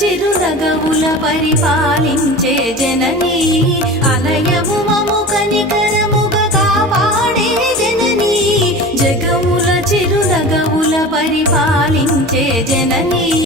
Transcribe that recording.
చిరునగవుల పరిపాలించే జననీ అనయము మము కనికరముగా కాపాడే జననీ జగముల చిరునగవుల పరిపాలించే జననీ